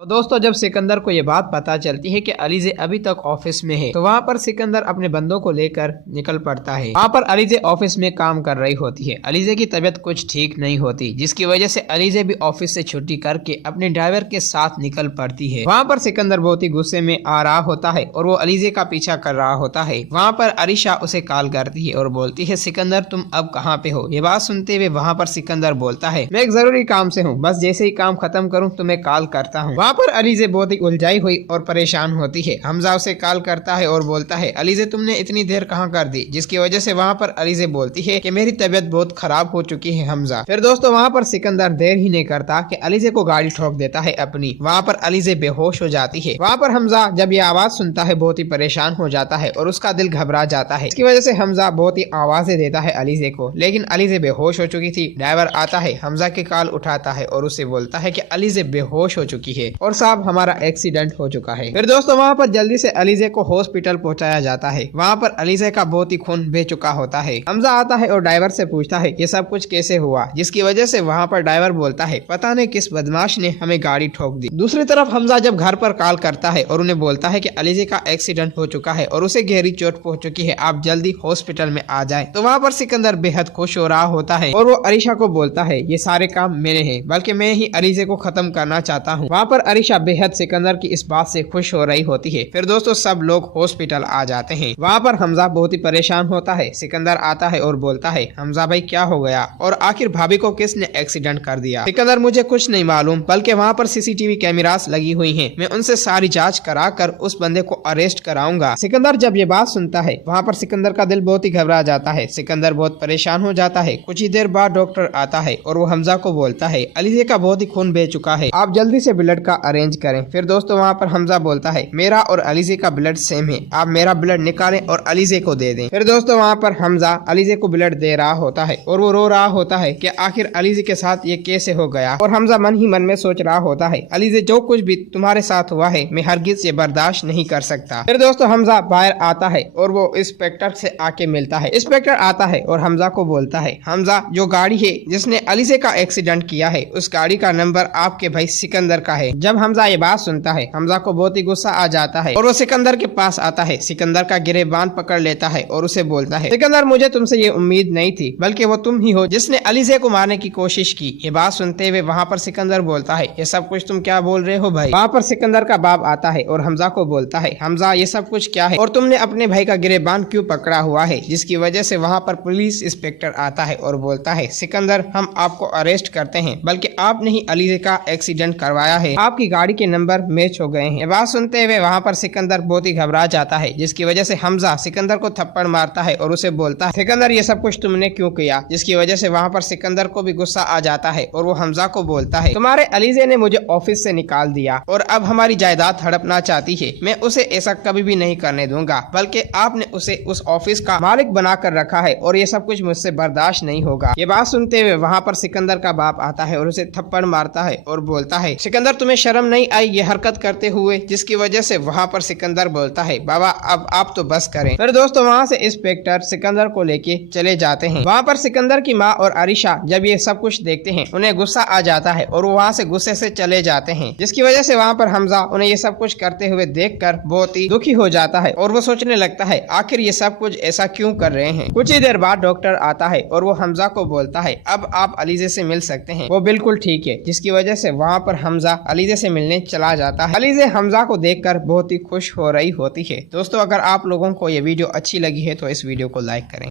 तो दोस्तों जब सिकंदर को ये बात पता चलती है कि अलीजे अभी तक ऑफिस में है तो वहाँ पर सिकंदर अपने बंदों को लेकर निकल पड़ता है। वहाँ पर अलीजे ऑफिस में काम कर रही होती है। अलीजे की तबीयत कुछ ठीक नहीं होती, जिसकी वजह से अलीजे भी ऑफिस से छुट्टी करके अपने ड्राइवर के साथ निकल पड़ती है। वहाँ पर सिकंदर बहुत ही गुस्से में आ रहा होता है और वो अलीजे का पीछा कर रहा होता है। वहाँ पर अरीशा उसे कॉल करती है और बोलती है सिकंदर तुम अब कहाँ पे हो। ये बात सुनते हुए वहाँ पर सिकंदर बोलता है मैं एक जरूरी काम से हूँ, बस जैसे ही काम खत्म करूँ तुम्हें कॉल करता हूँ। वहाँ पर अलीजे बहुत ही उलझाई हुई और परेशान होती है। हमजा उसे कॉल करता है और बोलता है अलीजे तुमने इतनी देर कहाँ कर दी, जिसकी वजह से वहाँ पर अलीजे बोलती है कि मेरी तबीयत बहुत खराब हो चुकी है हमजा। फिर दोस्तों वहाँ पर सिकंदर देर ही नहीं करता कि अलीजे को गाड़ी ठोक देता है अपनी। वहाँ पर अलीजे बेहोश हो जाती है। वहाँ पर हमजा जब ये आवाज सुनता है बहुत ही परेशान हो जाता है और उसका दिल घबरा जाता है। इसकी वजह से हमजा बहुत ही आवाजें देता है अलीजे को, लेकिन अलीजे बेहोश हो चुकी थी। ड्राइवर आता है, हमजा की कॉल उठाता है और उसे बोलता है कि अलीजे बेहोश हो चुकी है और साहब हमारा एक्सीडेंट हो चुका है। फिर दोस्तों वहाँ पर जल्दी से अलीजे को हॉस्पिटल पहुँचाया जाता है। वहाँ पर अलीजे का बहुत ही खून बह चुका होता है। हमजा आता है और ड्राइवर से पूछता है ये सब कुछ कैसे हुआ, जिसकी वजह से वहाँ पर ड्राइवर बोलता है पता नहीं किस बदमाश ने हमें गाड़ी ठोक दी। दूसरी तरफ हमजा जब घर पर कॉल करता है और उन्हें बोलता है कि अलीजे का एक्सीडेंट हो चुका है और उसे गहरी चोट पहुंच चुकी है, आप जल्दी हॉस्पिटल में आ जाए। तो वहाँ पर सिकंदर बेहद खुश हो रहा होता है और वो अरीशा को बोलता है ये सारे काम मेरे हैं, बल्कि मैं ही अलीजे को खत्म करना चाहता हूँ। वहाँ पर अरीशा बेहद सिकंदर की इस बात से खुश हो रही होती है। फिर दोस्तों सब लोग हॉस्पिटल आ जाते हैं। वहाँ पर हमजा बहुत ही परेशान होता है। सिकंदर आता है और बोलता है हमजा भाई क्या हो गया और आखिर भाभी को किसने एक्सीडेंट कर दिया। सिकंदर मुझे कुछ नहीं मालूम, बल्कि वहाँ पर सीसीटीवी कैमरास लगी हुई हैं। मैं उनसे सारी जांच कराकर उस बंदे को अरेस्ट कराऊंगा। सिकंदर जब ये बात सुनता है वहाँ पर सिकंदर का दिल बहुत ही घबरा जाता है। सिकंदर बहुत परेशान हो जाता है। कुछ ही देर बाद डॉक्टर आता है और वो हमजा को बोलता है अलीजे का बहुत ही खून बह चुका है, आप जल्दी से ब्लड का अरेंज करें। फिर दोस्तों वहाँ पर हमजा बोलता है मेरा और अलीजे का ब्लड सेम है, आप मेरा ब्लड निकालें और अलीजे को दे दें। फिर दोस्तों वहाँ पर हमजा अलीजे को ब्लड दे रहा होता है और वो रो रहा होता है कि आखिर अलीजे के साथ ये कैसे हो गया। और हमजा मन ही मन में सोच रहा होता है अलीजे जो कुछ भी तुम्हारे साथ हुआ है मैं हरगिज ये बर्दाश्त नहीं कर सकता। फिर दोस्तों हमजा बाहर आता है और वो इंस्पेक्टर से आके मिलता है। इंस्पेक्टर आता है और हमजा को बोलता है हमजा जो गाड़ी है जिसने अलीजे का एक्सीडेंट किया है उस गाड़ी का नंबर आपके भाई सिकंदर का है। जब हमजा ये बात सुनता है हमजा को बहुत ही गुस्सा आ जाता है और वो सिकंदर के पास आता है। सिकंदर का गिरेबान पकड़ लेता है और उसे बोलता है सिकंदर मुझे तुमसे ये उम्मीद नहीं थी, बल्कि वो तुम ही हो जिसने अलीजे को मारने की कोशिश की। ये बात सुनते हुए वहाँ पर सिकंदर बोलता है ये सब कुछ तुम क्या बोल रहे हो भाई। वहाँ पर सिकंदर का बाप आता है और हमजा को बोलता है हमजा ये सब कुछ क्या है और तुमने अपने भाई का गिरेबान क्यों पकड़ा हुआ है, जिसकी वजह से वहाँ पर पुलिस इंस्पेक्टर आता है और बोलता है सिकंदर हम आपको अरेस्ट करते हैं, बल्कि आपने ही अलीजे का एक्सीडेंट करवाया है, आपकी गाड़ी के नंबर मैच हो गए हैं। ये बात सुनते हुए वहाँ पर सिकंदर बहुत ही घबरा जाता है, जिसकी वजह से हमजा सिकंदर को थप्पड़ मारता है और उसे बोलता है सिकंदर ये सब कुछ तुमने क्यों किया, जिसकी वजह से वहाँ पर सिकंदर को भी गुस्सा आ जाता है और वो हमजा को बोलता है तुम्हारे अलीजे ने मुझे ऑफिस से निकाल दिया और अब हमारी जायदाद हड़पना चाहती है, मैं उसे ऐसा कभी भी नहीं करने दूंगा, बल्कि आपने उसे उस ऑफिस का मालिक बनाकर रखा है और ये सब कुछ मुझसे बर्दाश्त नहीं होगा। ये बात सुनते हुए वहाँ पर सिकंदर का बाप आता है और उसे थप्पड़ मारता है और बोलता है सिकंदर तुम्हें शर्म नहीं आई ये हरकत करते हुए, जिसकी वजह से वहाँ पर सिकंदर बोलता है बाबा अब आप तो बस करें। फिर दोस्तों वहाँ से इंस्पेक्टर सिकंदर को लेके चले जाते हैं। वहाँ पर सिकंदर की माँ और अरीशा जब ये सब कुछ देखते हैं उन्हें गुस्सा आ जाता है और वो वहाँ से गुस्से से चले जाते हैं, जिसकी वजह से वहाँ पर हमजा उन्हें ये सब कुछ करते हुए देखकर बहुत ही दुखी हो जाता है और वो सोचने लगता है आखिर ये सब कुछ ऐसा क्यों कर रहे हैं। कुछ ही देर बाद डॉक्टर आता है और वो हमजा को बोलता है अब आप अलीजे से मिल सकते हैं। वो बिल्कुल ठीक है, जिसकी वजह से वहाँ पर हमजा अलीजे से मिलने चला जाता है। अलीजे हमजा को देखकर बहुत ही खुश हो रही होती है। दोस्तों अगर आप लोगों को ये वीडियो अच्छी लगी है तो इस वीडियो को लाइक करें।